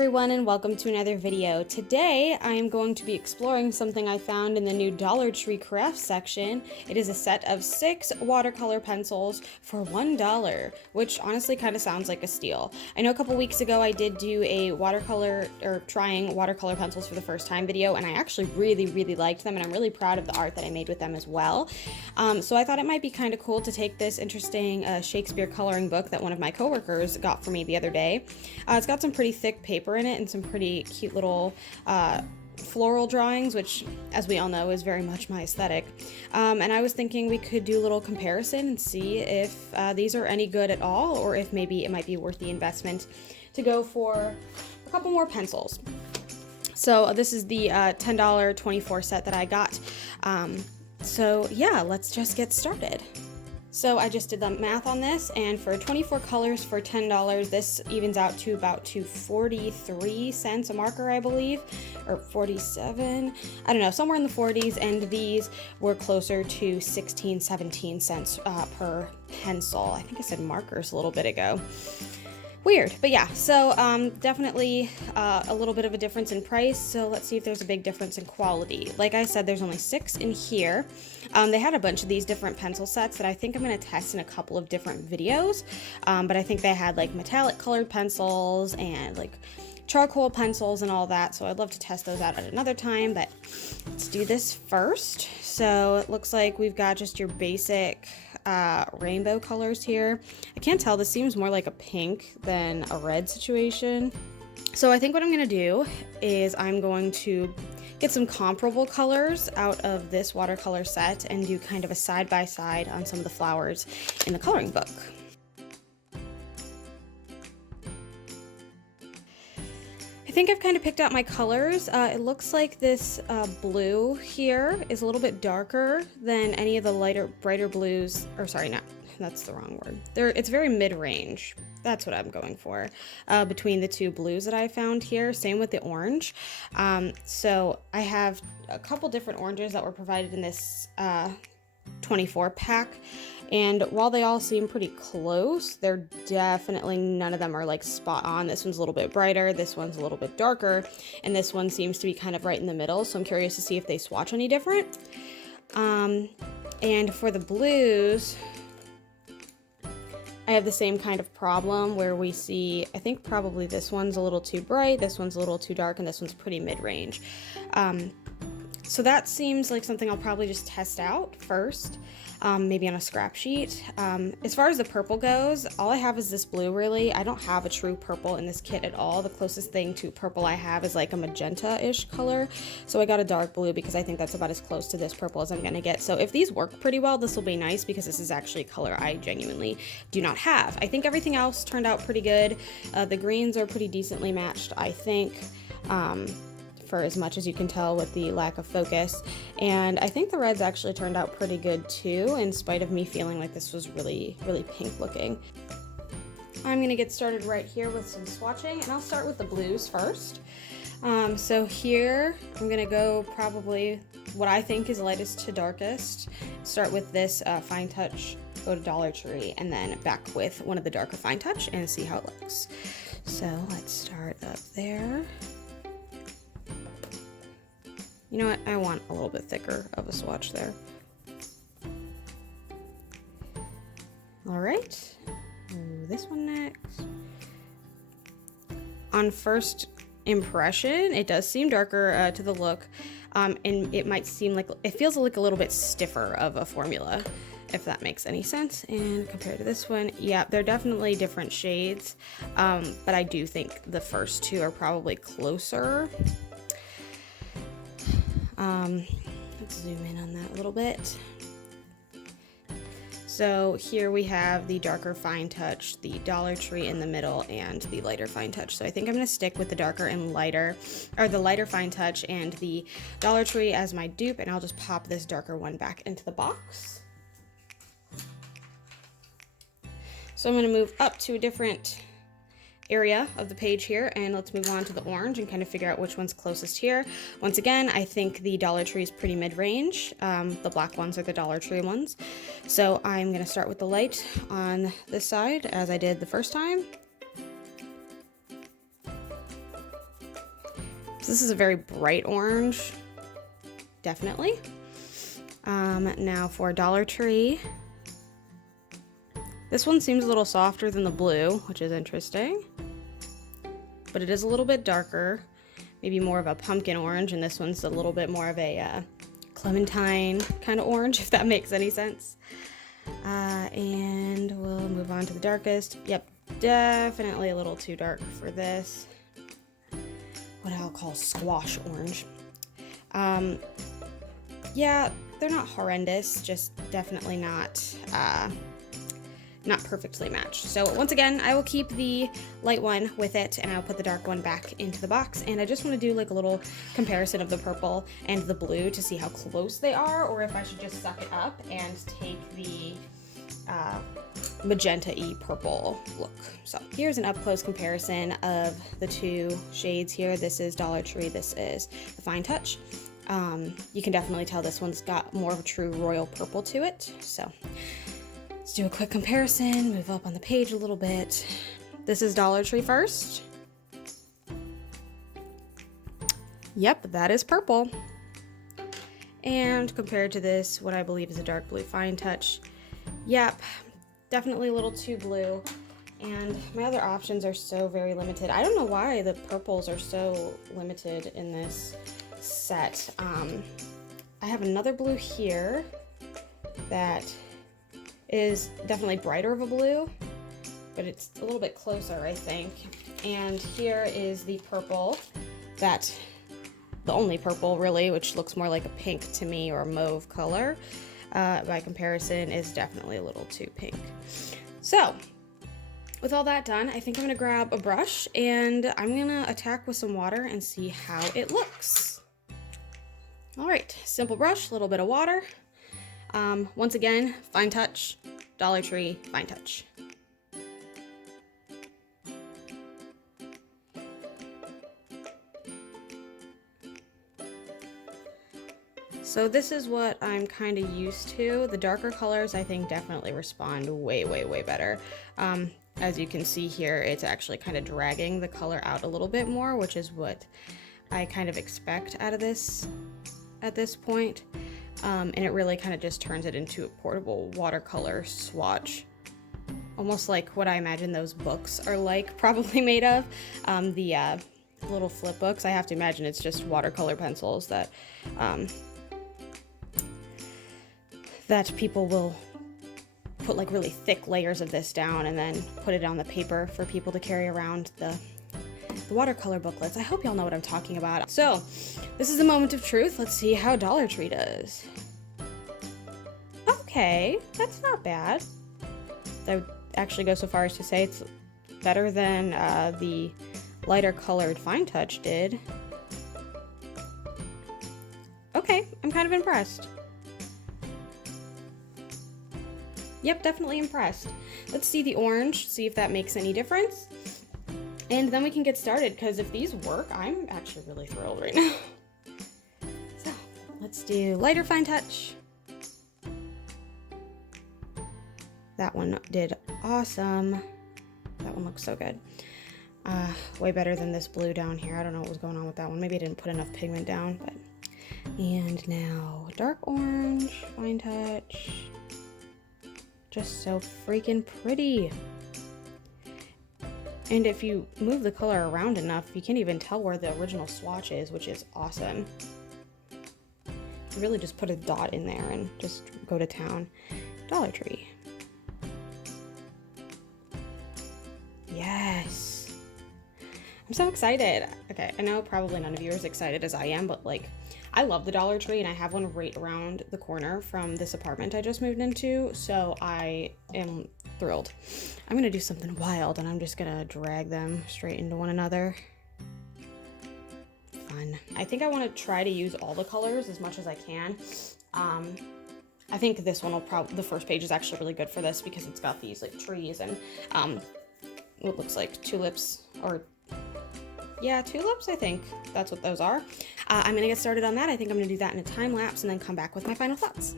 everyone, and welcome to another video. Today I am going to be exploring something I found in the new Dollar Tree crafts section. It is a set of 6 watercolor pencils for $1, which honestly kind of sounds like a steal. I know a couple weeks ago I did do a trying watercolor pencils for the first time video, and I actually really liked them, and I'm really proud of the art that I made with them as well. So I thought it might be kind of cool to take this interesting Shakespeare coloring book that one of my coworkers got for me the other day. It's got some pretty thick paper in it and some pretty cute little floral drawings, which, as we all know, is very much my aesthetic. And I was thinking we could do a little comparison and see if these are any good at all, or if maybe it might be worth the investment to go for a couple more pencils. So this is the $10 24 set that I got. So yeah, let's just get started. So I just did the math on this, and for 24 colors for $10, this evens out to about 43 cents a marker, I believe, or 47, I don't know, somewhere in the 40s, and these were closer to 16, 17 cents per pencil. I think I said markers a little bit ago. Weird, but yeah, so definitely a little bit of a difference in price, so let's see if there's a big difference in quality. Like I said, there's only 6 in here. They had a bunch of these different pencil sets that I think I'm going to test in a couple of different videos, but I think they had like metallic colored pencils and like charcoal pencils and all that, so I'd love to test those out at another time, but let's do this first. So it looks like we've got just your basic rainbow colors here. I can't tell, this seems more like a pink than a red situation. So I think what I'm going to do is I'm going to get some comparable colors out of this watercolor set and do kind of a side-by-side on some of the flowers in the coloring book. I think I've kind of picked out my colors. It looks like this blue here is a little bit darker than any of the brighter blues, or sorry, no, that's the wrong word. It's very mid-range. That's what I'm going for, between the two blues that I found here. Same with the orange. So I have a couple different oranges that were provided in this 24 pack. And while they all seem pretty close, they're definitely, none of them are like spot on. This one's a little bit brighter, this one's a little bit darker, and this one seems to be kind of right in the middle. So I'm curious to see if they swatch any different. And for the blues, I have the same kind of problem where we see, I think probably this one's a little too bright, this one's a little too dark, and this one's pretty mid-range. So that seems like something I'll probably just test out first, maybe on a scrap sheet. As far as the purple goes, all I have is this blue, really. I don't have a true purple in this kit at all. The closest thing to purple I have is like a magenta-ish color. So I got a dark blue because I think that's about as close to this purple as I'm gonna get. So if these work pretty well, this will be nice because this is actually a color I genuinely do not have. I think everything else turned out pretty good. The greens are pretty decently matched, I think. For as much as you can tell with the lack of focus, and I think the reds actually turned out pretty good too, in spite of me feeling like this was really pink looking. I'm gonna get started right here with some swatching, and I'll start with the blues first. So here I'm gonna go probably what I think is lightest to darkest. Start with this Fine Touch, go to Dollar Tree, and then back with one of the darker Fine Touch and see how it looks. So let's start up there. You know what, I want a little bit thicker of a swatch there. All right, this one next. On first impression, it does seem darker to the look, and it might seem like, it feels like a little bit stiffer of a formula, if that makes any sense. And compared to this one, yeah, they're definitely different shades, but I do think the first two are probably closer. Let's zoom in on that a little bit. So here we have the darker Fine Touch, the Dollar Tree in the middle, and the lighter Fine Touch. So I think I'm going to stick with the darker and lighter, or the lighter Fine Touch and the Dollar Tree as my dupe, and I'll just pop this darker one back into the box. So I'm going to move up to a different area of the page here, and let's move on to the orange and kind of figure out which one's closest here. Once again, I think the Dollar Tree is pretty mid-range. The black ones are the Dollar Tree ones. So I'm going to start with the light on this side as I did the first time. So this is a very bright orange, definitely. Now for Dollar Tree. This one seems a little softer than the blue, which is interesting. But it is a little bit darker, maybe more of a pumpkin orange, and this one's a little bit more of a clementine kind of orange, if that makes any sense. And we'll move on to the darkest. Yep, definitely a little too dark for this. What I'll call squash orange. Yeah, they're not horrendous, just definitely not perfectly matched. So once again, I will keep the light one with it, and I'll put the dark one back into the box. And I just want to do like a little comparison of the purple and the blue to see how close they are, or if I should just suck it up and take the magenta-y purple look. So here's an up-close comparison of the two shades here. This is Dollar Tree, this is the Fine Touch. You can definitely tell this one's got more of a true royal purple to it. So let's do a quick comparison, move up on the page a little bit. This is Dollar Tree first. Yep, that is purple. And compared to this, what I believe is a dark blue Fine Touch. Yep, definitely a little too blue. And my other options are so very limited. I don't know why the purples are so limited in this set. I have another blue here that is definitely brighter of a blue, but it's a little bit closer, I think. And here is the purple, the only purple really, which looks more like a pink to me, or a mauve color. By comparison is definitely a little too pink. So with all that done, I think I'm gonna grab a brush and I'm gonna attack with some water and see how it looks. All right, simple brush, a little bit of water. Once again, Fine Touch, Dollar Tree, Fine Touch. So this is what I'm kind of used to. The darker colors, I think, definitely respond way, way, way better. As you can see here, it's actually kind of dragging the color out a little bit more, which is what I kind of expect out of this at this point. And it really kind of just turns it into a portable watercolor swatch. Almost like what I imagine those books are like, probably made of. The little flip books, I have to imagine it's just watercolor pencils that people will put like really thick layers of this down and then put it on the paper for people to carry around the watercolor booklets. I hope y'all know what I'm talking about. So this is the moment of truth. Let's see how Dollar Tree does. Okay, that's not bad. I would actually go so far as to say it's better than the lighter colored Fine Touch did. Okay, I'm kind of impressed. Yep, definitely impressed. Let's see the orange, see if that makes any difference. And then we can get started, because if these work, I'm actually really thrilled right now. So, let's do lighter Fine Touch. That one did awesome. That one looks so good. Way better than this blue down here. I don't know what was going on with that one. Maybe I didn't put enough pigment down, but... And now, dark orange, Fine Touch. Just so freaking pretty. And if you move the color around enough, you can't even tell where the original swatch is, which is awesome. You really just put a dot in there and just go to town. Dollar Tree. Yes. I'm so excited. Okay, I know probably none of you are as excited as I am, but like, I love the Dollar Tree, and I have one right around the corner from this apartment I just moved into, so I am thrilled. I'm gonna do something wild, and I'm just gonna drag them straight into one another. Fun. I think I want to try to use all the colors as much as I can. I think this one will probably, the first page is actually really good for this because it's got these like trees and what looks like tulips, or yeah, tulips, I think that's what those are. I'm gonna get started on that. I think I'm gonna do that in a time lapse and then come back with my final thoughts.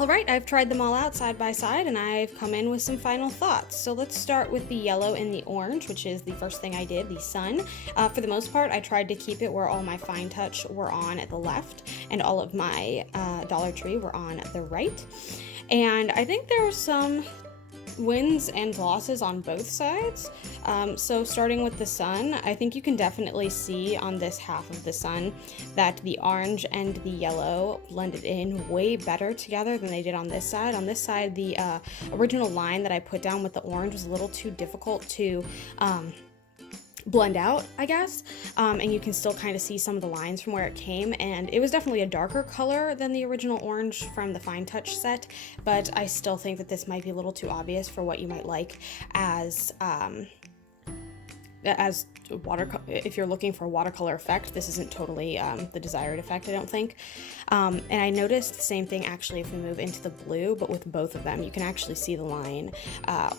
All right, I've tried them all out side by side and I've come in with some final thoughts. So let's start with the yellow and the orange, which is the first thing I did, the sun. For the most part, I tried to keep it where all my fine touch were on at the left and all of my Dollar Tree were on the right. And I think there are some wins and losses on both sides. So starting with the sun, I think you can definitely see on this half of the sun that the orange and the yellow blended in way better together than they did on this side. On this side, the original line that I put down with the orange was a little too difficult to blend out, I guess, and you can still kind of see some of the lines from where it came, and it was definitely a darker color than the original orange from the Fine Touch set, but I still think that this might be a little too obvious for what you might like as watercolor. If you're looking for a watercolor effect, this isn't totally the desired effect, I don't think. And I noticed the same thing actually if we move into the blue, but with both of them, you can actually see the line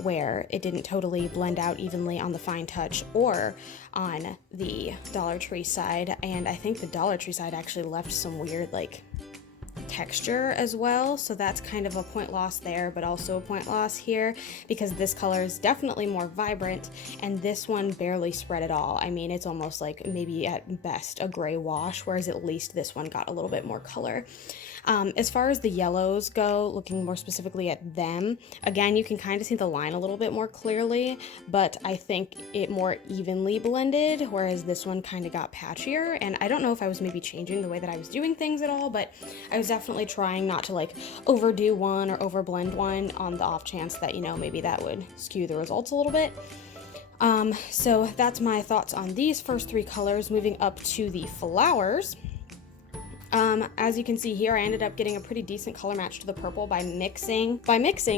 where it didn't totally blend out evenly on the Fine Touch or on the Dollar Tree side. And I think the Dollar Tree side actually left some weird like texture as well, so that's kind of a point loss there, but also a point loss here because this color is definitely more vibrant and this one barely spread at all. I mean, it's almost like maybe at best a gray wash, whereas at least this one got a little bit more color. As far as the yellows go, looking more specifically at them, again, you can kind of see the line a little bit more clearly, but I think it more evenly blended, whereas this one kind of got patchier. And I don't know if I was maybe changing the way that I was doing things at all, but I was definitely trying not to like overdo one or overblend one on the off chance that, you know, maybe that would skew the results a little bit. So that's my thoughts on these first three colors. Moving up to the flowers. As you can see here, I ended up getting a pretty decent color match to the purple by mixing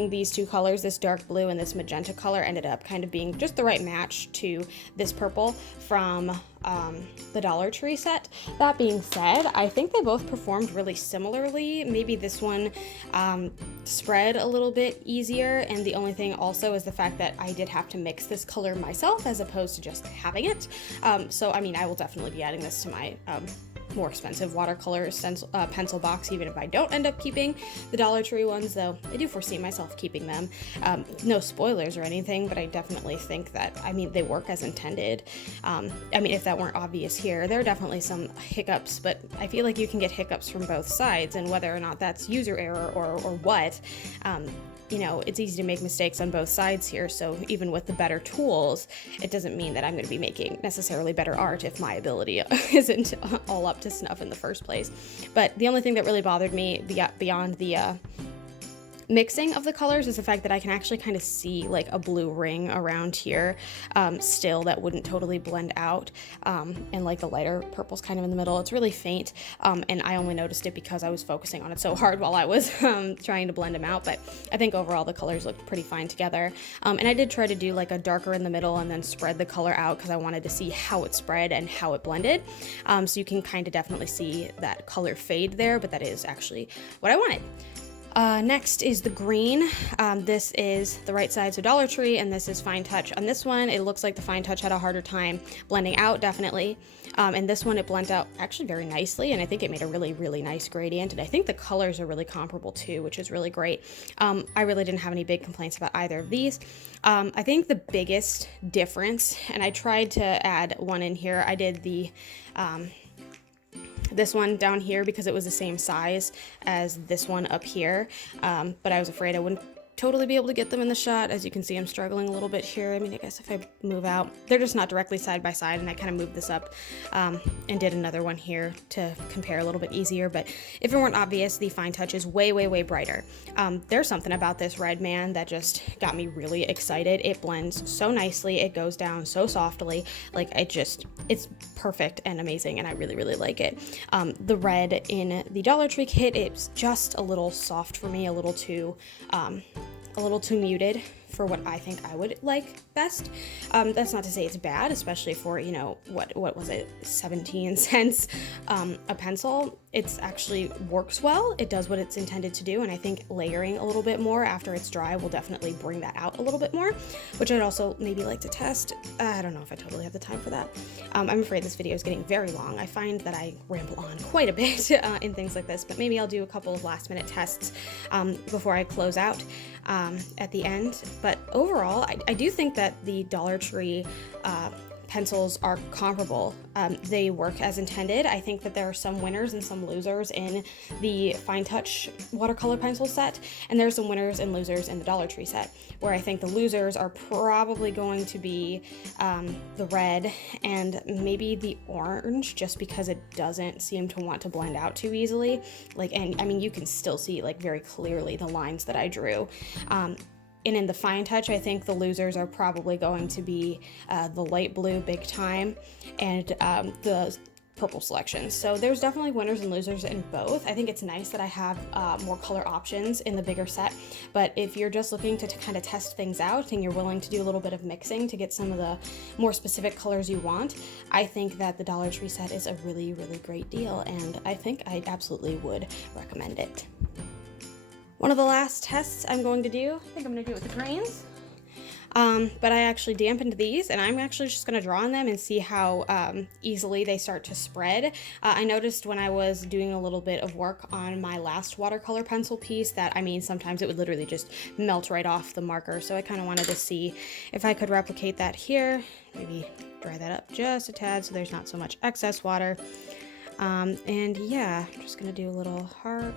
these two colors. This dark blue and this magenta color ended up kind of being just the right match to this purple from the Dollar Tree set. That being said, I think they both performed really similarly. Maybe this one spread a little bit easier, and the only thing also is the fact that I did have to mix this color myself as opposed to just having it. So I mean, I will definitely be adding this to my more expensive watercolor pencil box, even if I don't end up keeping the Dollar Tree ones, though I do foresee myself keeping them. No spoilers or anything, but I definitely think that, I mean, they work as intended. I mean, if that weren't obvious here, there are definitely some hiccups, but I feel like you can get hiccups from both sides, and whether or not that's user error or what, you know, it's easy to make mistakes on both sides here, so even with the better tools, it doesn't mean that I'm going to be making necessarily better art if my ability isn't all up to snuff in the first place. But the only thing that really bothered me beyond the mixing of the colors is the fact that I can actually kind of see like a blue ring around here still that wouldn't totally blend out, and like the lighter purple's kind of in the middle. It's really faint, and I only noticed it because I was focusing on it so hard while I was trying to blend them out, but I think overall the colors looked pretty fine together. And I did try to do like a darker in the middle and then spread the color out because I wanted to see how it spread and how it blended. So you can kind of definitely see that color fade there, but that is actually what I wanted. Next is the green. This is the right side, so Dollar Tree, and this is Fine Touch. On this one, it looks like the Fine Touch had a harder time blending out, definitely. And this one, it blends out actually very nicely, and I think it made a really, really nice gradient, and I think the colors are really comparable too, which is really great. I really didn't have any big complaints about either of these. I think the biggest difference, and I tried to add one in here, I did the this one down here because it was the same size as this one up here, but I was afraid I wouldn't totally be able to get them in the shot. As you can see, I'm struggling a little bit here. I mean, I guess if I move out, they're just not directly side by side, and I kind of moved this up and did another one here to compare a little bit easier. But if it weren't obvious, the Fine Touch is way, way, way brighter. There's something about this red man that just got me really excited. It blends so nicely. It goes down so softly. Like, it's perfect and amazing, and I really, really like it. The red in the Dollar Tree kit, it's just a little soft for me, a little too muted for what I think I would like best. That's not to say it's bad, especially for, you know, what was it, 17 cents a pencil. It's actually works well. It does what it's intended to do, and I think layering a little bit more after it's dry will definitely bring that out a little bit more, which I'd also maybe like to test. I don't know if I totally have the time for that. I'm afraid this video is getting very long. I find that I ramble on quite a bit in things like this, but maybe I'll do a couple of last minute tests before I close out at the end. But overall, I do think that the Dollar Tree pencils are comparable. They work as intended. I think that there are some winners and some losers in the Fine Touch watercolor pencil set, and there's some winners and losers in the Dollar Tree set, where I think the losers are probably going to be the red and maybe the orange, just because it doesn't seem to want to blend out too easily. Like, and I mean, you can still see like very clearly the lines that I drew. And in the Fine Touch, I think the losers are probably going to be the light blue Big Time and the purple selections. So there's definitely winners and losers in both. I think it's nice that I have more color options in the bigger set, but if you're just looking to kind of test things out and you're willing to do a little bit of mixing to get some of the more specific colors you want, I think that the Dollar Tree set is a really, really great deal, and I think I absolutely would recommend it. One of the last tests I'm going to do, I think I'm going to do it with the crayons, but I actually dampened these, and I'm actually just going to draw on them and see how easily they start to spread. I noticed when I was doing a little bit of work on my last watercolor pencil piece that, I mean, sometimes it would literally just melt right off the marker, so I kind of wanted to see if I could replicate that here. Maybe dry that up just a tad so there's not so much excess water. And yeah, I'm just going to do a little heart.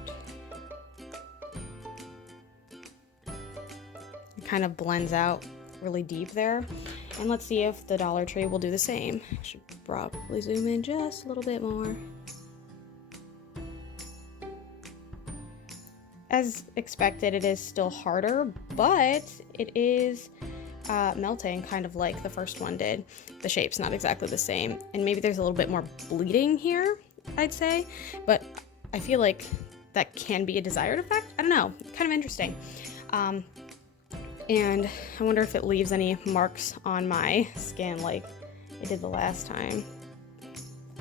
Kind of blends out really deep there, and let's see if the Dollar Tree will do the same. I should probably zoom in just a little bit more. As expected, it is still harder, but it is melting kind of like the first one did. The shape's not exactly the same, and maybe there's a little bit more bleeding here, I'd say, but I feel like that can be a desired effect. I don't know, kind of interesting. And I wonder if it leaves any marks on my skin like it did the last time.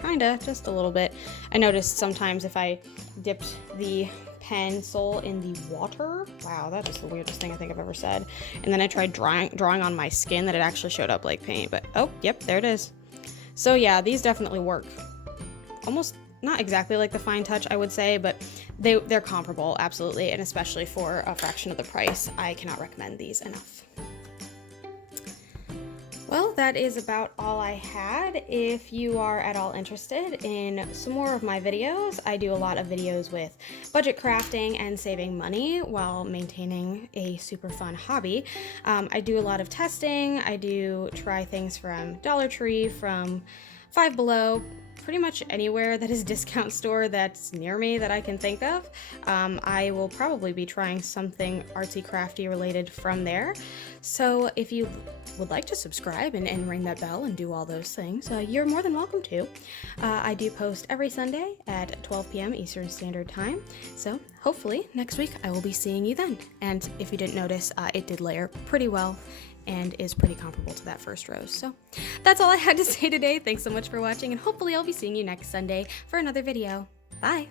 Kinda, just a little bit. I noticed sometimes if I dipped the pencil in the water, wow, that is the weirdest thing I think I've ever said, and then I tried drawing on my skin, that it actually showed up like paint. But oh, yep, there it is. So yeah, these definitely work. Almost not exactly like the Fine Touch, I would say, but they're comparable, absolutely, and especially for a fraction of the price, I cannot recommend these enough. Well, that is about all I had. If you are at all interested in some more of my videos, I do a lot of videos with budget crafting and saving money while maintaining a super fun hobby. I do a lot of testing. I do try things from Dollar Tree, from Five Below, pretty much anywhere that is a discount store that's near me that I can think of. I will probably be trying something artsy crafty related from there. So if you would like to subscribe and ring that bell and do all those things, you're more than welcome to. I do post every Sunday at 12 p.m. Eastern Standard Time. So hopefully next week I will be seeing you then. And if you didn't notice, it did layer pretty well and is pretty comparable to that first rose. So that's all I had to say today. Thanks so much for watching, and hopefully I'll be seeing you next Sunday for another video. Bye!